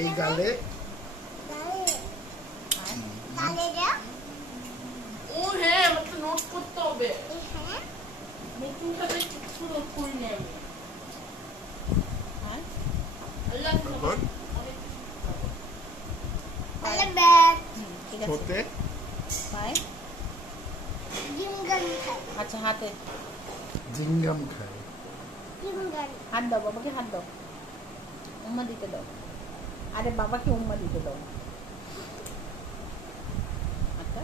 এই গালে ও হ্যাঁ আমাকে নোট করতে হবে। নতুন ভাবে কিছু নোট করি না আমি। হ্যাঁ আল্লাহ ছোটে পায় জিমগাম খায়। আচ্ছা হাতে জিঙ্গাম খায়। হাত দাও বাবাকে, হাত দাও, উম্মা দিতে দাও। আরে বাবাকে উম্মা দিতে দাও। হাতটা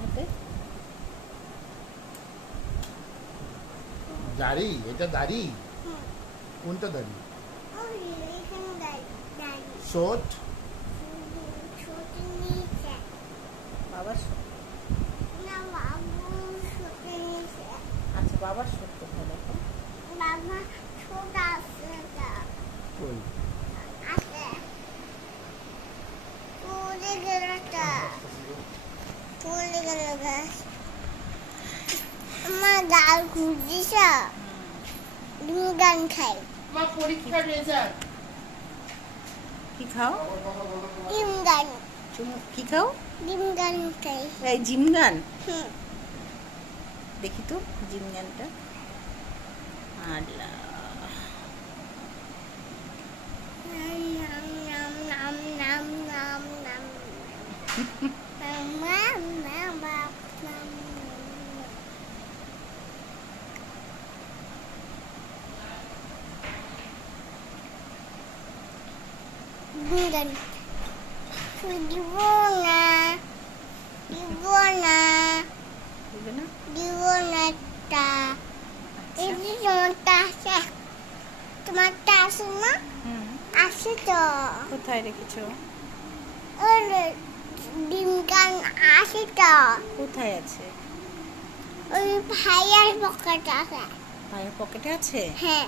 হাতে দাড়ি, এটা দাড়ি? কোনটা দাড়ি? শোট বাবার আচ্ছা বাবার শোট কোথায় দেখো? কই? পরীক্ষার রেজাল্ট কি খাও? কি খাও? এই জিম গান দেখি তো জিম গানটা। আল্লাহ তোমারটা আছে না? আছে তো। কোথায় রেখেছো? ডিম গান আছে তো। কোথায় আছে? ওই ভাইয়ার পকেটে আছে। ভাইয়ের পকেটে আছে? হ্যাঁ।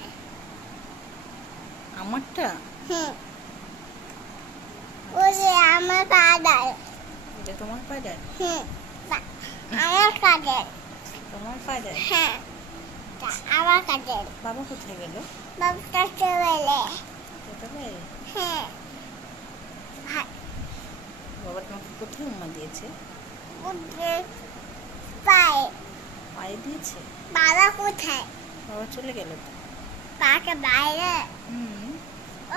আমারটা? হুম। ওই যে আমার কাদার। এটা তোমার ফাদার? হুম। আমার কাদার। তোমার ফাদার? হ্যাঁ। আমার কাদার। বাবা কোথায় গেল? বাবাটা চলে। কোথায়? হ্যাঁ। বাবা তোমাকে কোথায় উম্মা দিয়েছে? পায়ে। পায়ে দিয়েছে? বাবা কোথায়? বাবা চলে গেল তো। পাটা বাইরে। হুম।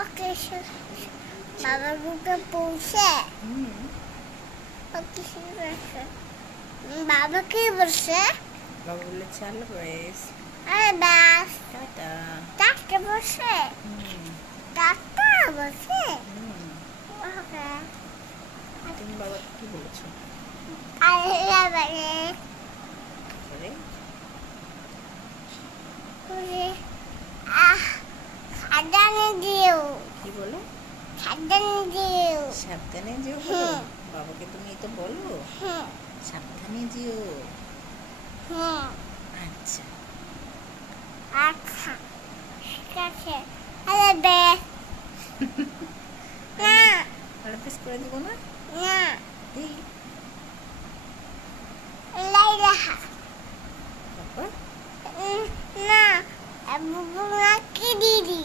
ওকে বাবা বুকে পৌঁছে। হুম। ওকে বলছে বাবা কি বলছে? বাবা বলেছে আল্লাহ হাফেজ। আরে বাস টাটা। টাটা বলছে। টাটা বলছে। ওকে। তুমি বাবাকে কি বলেছো? আল্লাহ হাফেজ। আরে সাবধানে দিও। কি বলো? সাবধানে দিও। সাবধানে যেও বলো? বাবাকে তুমি তো বলো সাবধানে যেও। আচ্ছা আচ্ছা ঠিক আছে। আরে বে না হাফেজ করে দিব না? না এই লাইলাহা তারপর না বুবু নাকি দিদি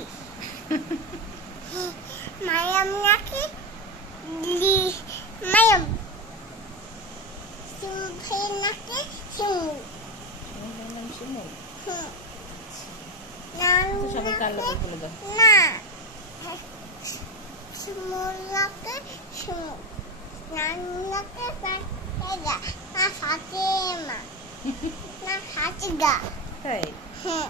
মায়াম নাকি দিদি মায়াম সিমু নাকি সিমু শিমুল। না সবাইকে আল্লাহ বলে দাও। না সিমুল নাকি সিমু নাকি পাটা না ফাতেমা না ফাতিগা তাই? হ্যাঁ